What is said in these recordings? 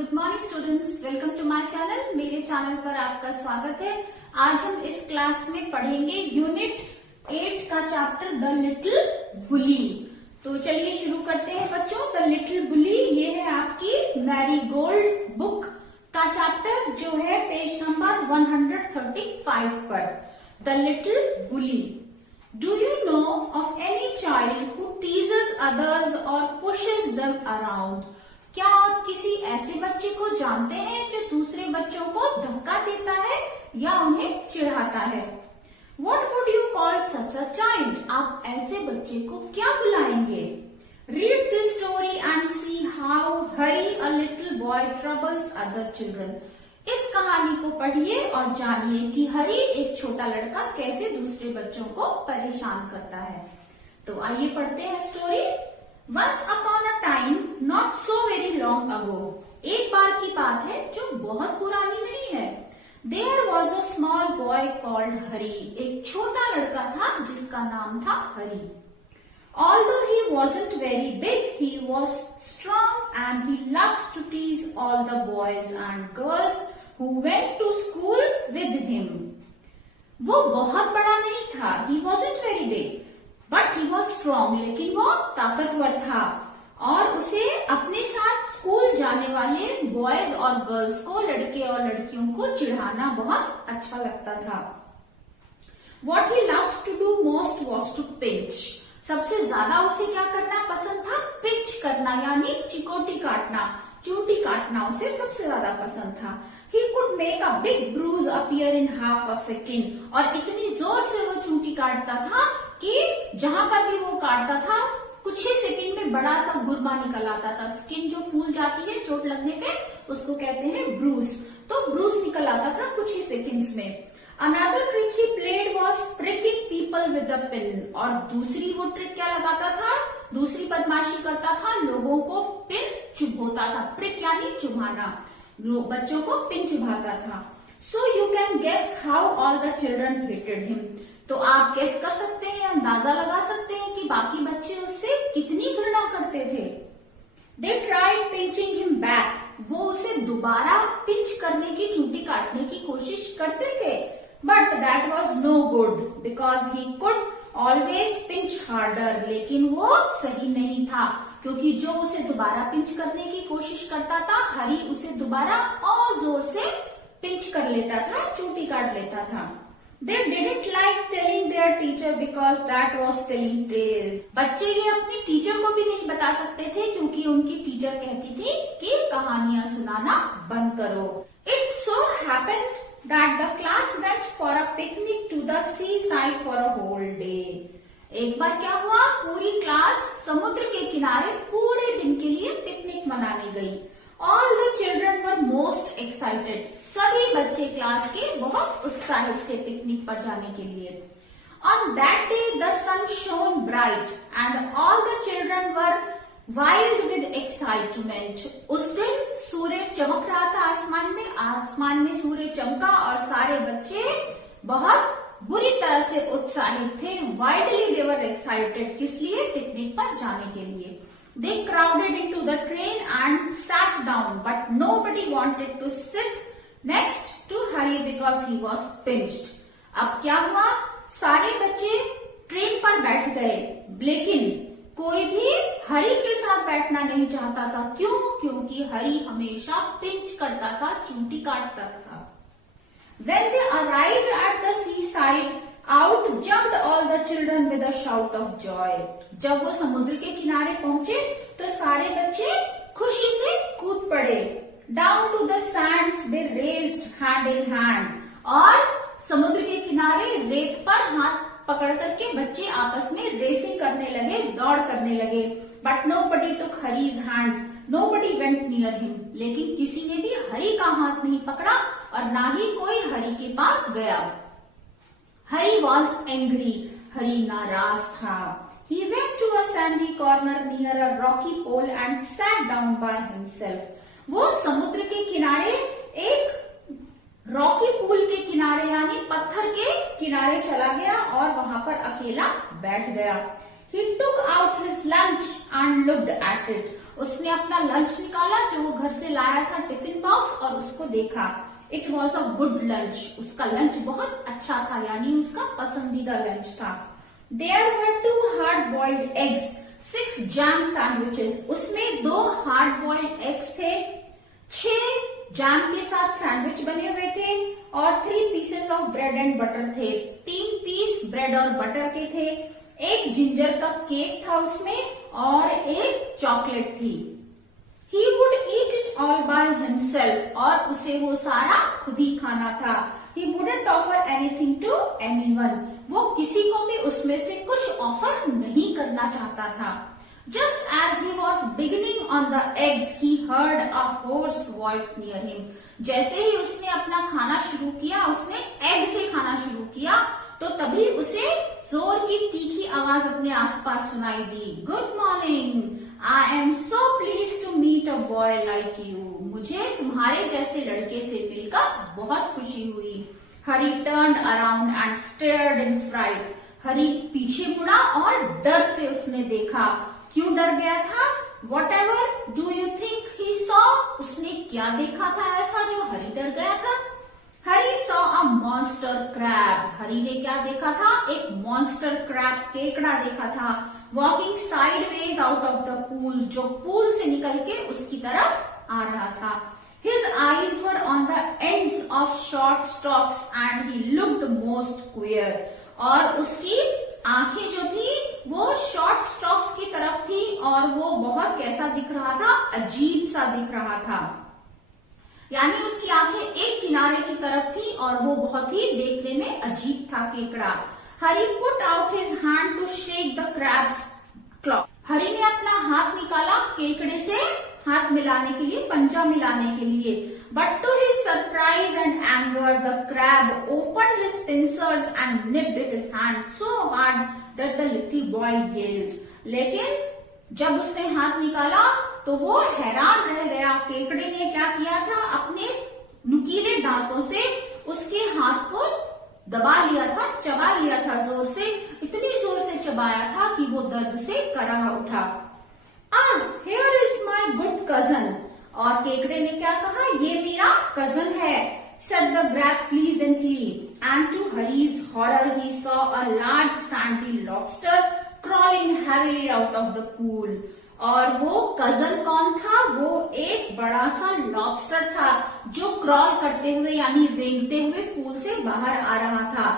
Good morning students, welcome to my channel. मेरे channel पर आपका स्वागत है। आज हम इस क्लास में पढ़ेंगे यूनिट 8 का चैप्टर द लिटिल बुली। तो चलिए शुरू करते हैं बच्चों। द लिटिल बुली ये है आपकी मैरीगोल्ड बुक का चैप्टर जो है पेज नंबर 135 पर। The little bully. Do you know of any child who teases others और पुशेस देम अराउंड? क्या आप किसी ऐसे बच्चे को जानते हैं जो दूसरे बच्चों को धक्का देता है या उन्हें चिढ़ाता है? What would you call such a child? आप ऐसे बच्चे को क्या बुलाएंगे? Read this story and see how Hari, a little boy, troubles other children. इस कहानी को पढ़िए और जानिए कि हरी एक छोटा लड़का कैसे दूसरे बच्चों को परेशान करता है। तो आइए पढ़ते हैं story. Once upon a time, not so very long ago, एक बार की बात है जो बहुत पुरानी नहीं है। There was a small boy called Hari. एक छोटा लड़का था जिसका नाम था हरी। Although he wasn't very big, he was strong and he loved to tease all the boys and girls who went to school with him. वो बहुत बड़ा नहीं था, he wasn't very big, but he was strong. लेकिन वो ताकतवर था और उसे अपने साथ स्कूल जाने वाले बॉयज और गर्ल्स को, लड़के और लड़कियों को चिढ़ाना बहुत अच्छा लगता था। What he loved to do most was to pinch. सबसे ज्यादा उसे क्या करना पसंद था? पिंच करना, यानी चिकोटी काटना, चूटी काटना उसे सबसे ज्यादा पसंद था। He could make a big bruise appear in half a second. और इतनी जोर से वो चूटी काटता था कि जहां पर भी वो काटता था कुछ ही सेकंड में बड़ा सा गुरमा निकल आता था। स्किन जो फूल जाती है चोट लगने पे उसको कहते हैं ब्रूस। तो ब्रूस निकल आता था कुछ ही सेकंड्स में। Another trick he played was pricking people with a pin. और दूसरी वो ट्रिक क्या लगाता था? दूसरी बदमाशी करता था, लोगों को पिन चुभोता था। प्रिक यानी चुभाना, बच्चों को पिन चुभाता था। So you can guess how all the children hated him. तो आप गेस कर सकते हैं, अंदाजा लगा सकते हैं कि बाकी बच्चे उससे कितनी घृणा करते थे। They tried pinching him back. वो उसे दोबारा पिंच करने की, चूटी काटने की कोशिश करते थे। But that was no good because he could always pinch harder. लेकिन वो सही नहीं था क्योंकि जो उसे दोबारा पिंच करने की कोशिश करता था, हरी उसे दोबारा और जोर से पिंच कर लेता था, चूटी काट लेता था। They didn't like telling their teacher because that was telling tales. बच्चे ये अपनी टीचर को भी नहीं बता सकते थे क्योंकि उनकी टीचर कहती थी कि कहानियां सुनाना बंद करो। It so happened that the class went for a picnic to the seaside for a whole day. एक बार क्या हुआ, पूरी क्लास समुद्र के किनारे पूरे दिन के लिए पिकनिक मनाने गई। All the children were most excited. सभी बच्चे क्लास के बहुत उत्साहित थे पिकनिक पर जाने के लिए। On that day the sun shone bright and all the children were wild with excitement. उस दिन सूर्य चमक रहा था आसमान में सूर्य चमका और सारे बच्चे बहुत बुरी तरह से उत्साहित थे। Wildly they were excited. किस लिए? पिकनिक पर जाने के लिए। They crowded into the train and sat down, but nobody wanted to sit next to Hari because he was pinched. अब क्या हुआ, सारे बच्चे ट्रेन पर बैठ गए लेकिन कोई भी हरी के साथ बैठना नहीं चाहता था। क्यों? क्योंकि हरी हमेशा पिंच करता था, चूटी काटता था। When they arrived at the seaside, out jumped all the children with a shout of joy. जब वो समुद्र के किनारे पहुंचे तो सारे बच्चे खुशी से कूद पड़े। Down to the sands they raced hand in hand. और समुद्र के किनारे रेत पर हाथ पकड़ करके बच्चे आपस में रेसिंग करने लगे, दौड़ करने लगे। But nobody took Hari's hand. Nobody went near him. लेकिन किसी ने भी हरी का हाथ नहीं पकड़ा और ना ही कोई हरी के पास गया। Hari was angry. हरी नाराज था। He went to a sandy corner near a rocky pole and sat down by himself. वो समुद्र के किनारे एक रॉकी पूल के किनारे यानी पत्थर के किनारे चला गया और वहां पर अकेला बैठ गया। He took out his lunch and looked at it. उसने अपना लंच निकाला जो वो घर से लाया था टिफिन बॉक्स और उसको देखा। It was a good lunch, उसका लंच बहुत अच्छा था, यानी उसका पसंदीदा लंच था। There were 2 hard boiled eggs, 6 jam sandwiches, उसमें 2 हार्ड बॉइल्ड एग्स थे, 6 जैम के साथ सैंडविच बने हुए थे और 3 pieces of bread and butter थे, 3 पीस ब्रेड और बटर के थे, एक जिंजर का केक था उसमें और एक चॉकलेट थी। He would eat it all by himself, और उसे वो सारा खुद ही खाना था। He wouldn't offer anything to anyone, वो किसी को भी उसमें से कुछ ऑफर नहीं करना चाहता था। Just as he was beginning on the eggs, he heard a hoarse voice near him. जैसे ही उसने अपना खाना शुरू किया, उसने एग से खाना शुरू किया, तो तभी उसे जोर की तीखी आवाज अपने आसपास सुनाई दी। Good morning, I am so please to meet a boy like you, मुझे तुम्हारे जैसे लड़के से मिलकर बहुत खुशी हुई। Harry turned around and stared in fright, Harry पीछे मुड़ा और डर से उसने देखा। क्यों डर गया था? What ever do you think he saw, उसने क्या देखा था ऐसा जो हरी डर गया था? हरी सॉ अ मॉन्स्टर क्रैब, हरी ने क्या देखा था? एक मॉन्स्टर क्रैब, केकड़ा देखा था, walking sideways out of the pool, जो पूल से निकल के उसकी तरफ आ रहा था। His eyes were on the ends of short stalks and he looked most queer, और उसकी आंखें जो थी वो शॉर्ट स्टॉक्स की तरफ थी और वो बहुत कैसा दिख रहा था? अजीब सा दिख रहा था, यानी उसकी आंखें एक किनारे की तरफ थी और वो बहुत ही देखने में अजीब था केकड़ा। Harry put out his hand to shake the crab's claw, Harry ने अपना हाथ निकाला केकड़े से हाथ मिलाने के लिए, पंजा मिलाने के लिए। But to his surprise and anger the crab opened his pincers and nipped his hand so hard that the little boy yelled, लेकिन जब उसने हाथ निकाला तो वो हैरान रह गया। केकड़े ने क्या किया था? अपने नुकीले दांतों से उसके हाथ को दबा लिया था, चबा लिया था जोर से, इतनी जोर से चबाया था कि वो दर्द से कराह उठा। Here is my good cousin, और केकड़े ने क्या कहा? ये मेरा कजन है। said the crab pleasantly, and to Hari's horror he saw a large sandy lobster crawling heavily out of the pool. और वो कजन कौन था? वो एक बड़ा सा लॉबस्टर था जो क्रॉल करते हुए यानी रेंगते हुए पूल से बाहर आ रहा था।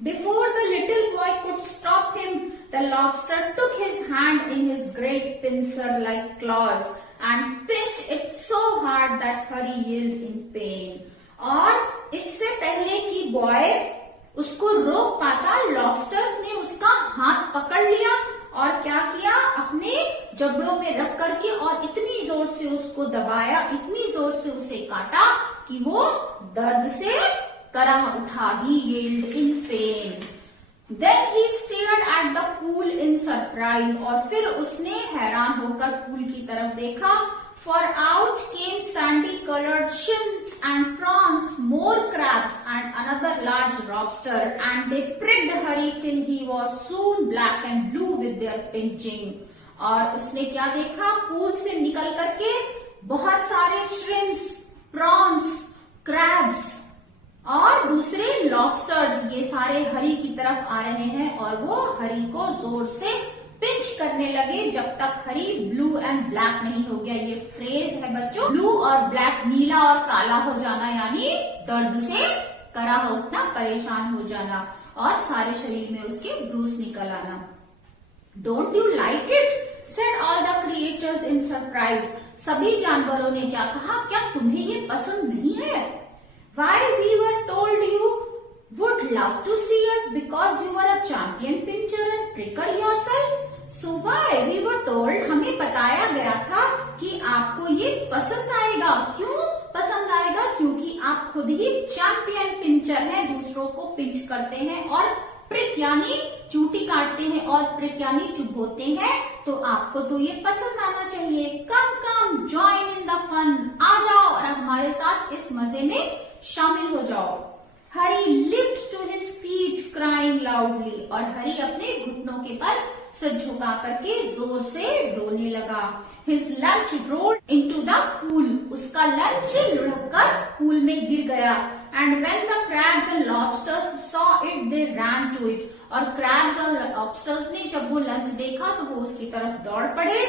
Before the little boy could stop him, the lobster took his hand in his great pincer-like claws and pinched it so hard that Hari yelled in pain. और इससे पहले कि बॉय उसको रोक पाता, लॉबस्टर ने उसका हाथ पकड़ लिया और क्या किया? अपने जबड़ों में रख करके और इतनी जोर से उसको दबाया, इतनी जोर से उसे काटा कि वो दर्द से कराह उठा। He yelled in pain. Then he stared at the pool in surprise, और फिर उसने हैरान होकर पूल की तरफ देखा। For out came sandy-colored shrimps and prawns, more crabs and another large lobster, and they pricked Hari till he was soon black and blue with their pinching. और उसने क्या देखा? पूल से निकल करके बहुत सारे श्रिम्प्स, प्रॉन्स, क्रैब्स और दूसरे लॉबस्टर्स, ये सारे हरी की तरफ आ रहे हैं और वो हरी को जोर से पिंच करने लगे जब तक हरी ब्लू एंड ब्लैक नहीं हो गया। ये फ्रेज है बच्चों, ब्लू और ब्लैक, नीला और काला हो जाना, यानी दर्द से कराह उठना, परेशान हो जाना और सारे शरीर में उसके ब्रूस निकल आना। Don't you like it? Said all the creatures in surprise, सभी जानवरों ने क्या कहा? क्या तुम्हें ये पसंद नहीं है? Why we were told you would love to see us because you were a champion pincher and pricker yourself. So why we were told, हमें बताया गया था कि आपको ये पसंद आएगा। क्यों पसंद आएगा? क्योंकि आप खुद ही चैंपियन पिंचर हैं, दूसरों को पिंच करते हैं और प्रिक यानी चूटी काटते हैं और प्रिक यानी चुभोते हैं, तो आपको तो ये पसंद आना चाहिए। Come come join in the fun, आ जाओ और हमारे साथ इस मजे में शामिल हो जाओ। Harry lift to his feet crying loudly, और हरी अपने घुटनों के पर सिर झुका करके जोर से रोने लगा। His lunch rolled into the pool. उसका लंच लुढ़क कर पूल में गिर गया। And when the crabs and lobsters saw it, they ran to it. और crabs और lobsters ने जब वो लंच देखा तो वो उसकी तरफ दौड़ पड़े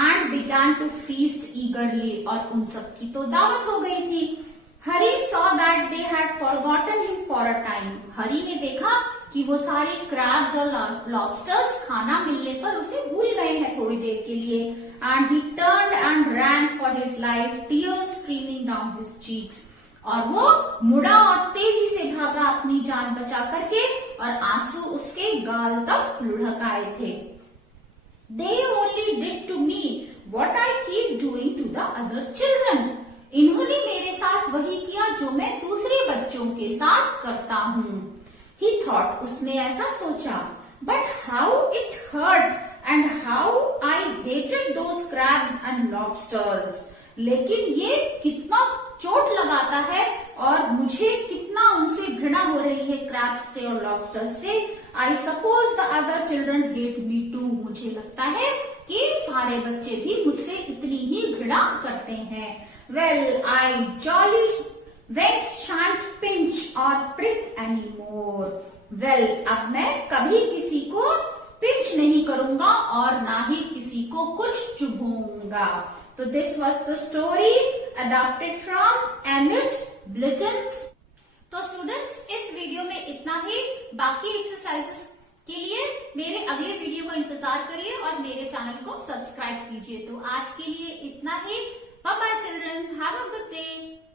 and began to feast eagerly. और उन सब की तो दावत हो गई थी। हरी saw that they had forgotten him for a time. हरी ने देखा कि वो सारे क्रैब्स और लॉबस्टर्स खाना मिलने पर उसे भूल गए हैं थोड़ी देर के लिए। And he turned and ran for his life, tears streaming down his cheeks. और वो मुड़ा और तेजी से भागा अपनी जान बचा करके और आंसू उसके गाल तक लुढ़क आए थे। They only did to me what I keep doing to the other children. इन्होंने मेरे साथ वही किया जो मैं दूसरे बच्चों के साथ करता हूँ। He thought, उसने ऐसा सोचा, but how it hurt and how I hated those crabs and lobsters. लेकिन ये कितना चोट लगाता है और मुझे कितना उनसे घृणा हो रही है, क्रैब्स से और लॉबस्टर्स से। I suppose the other children hate me too. मुझे लगता है कि सारे बच्चे भी मुझसे इतनी ही घृणा करते हैं। Well, I jolly wet shan't pinch or prick anymore. Well, अब मैं कभी किसी को पिंच नहीं करूंगा और ना ही किसी को कुछ चुभूंगा। तो this was the story adopted from Enid Blyton's. तो स्टूडेंट्स, इस वीडियो में इतना ही। बाकी एक्सरसाइजेस के लिए मेरे अगले वीडियो का इंतजार करिए और मेरे चैनल को सब्सक्राइब कीजिए। तो आज के लिए इतना ही। Bye bye children, have a good day.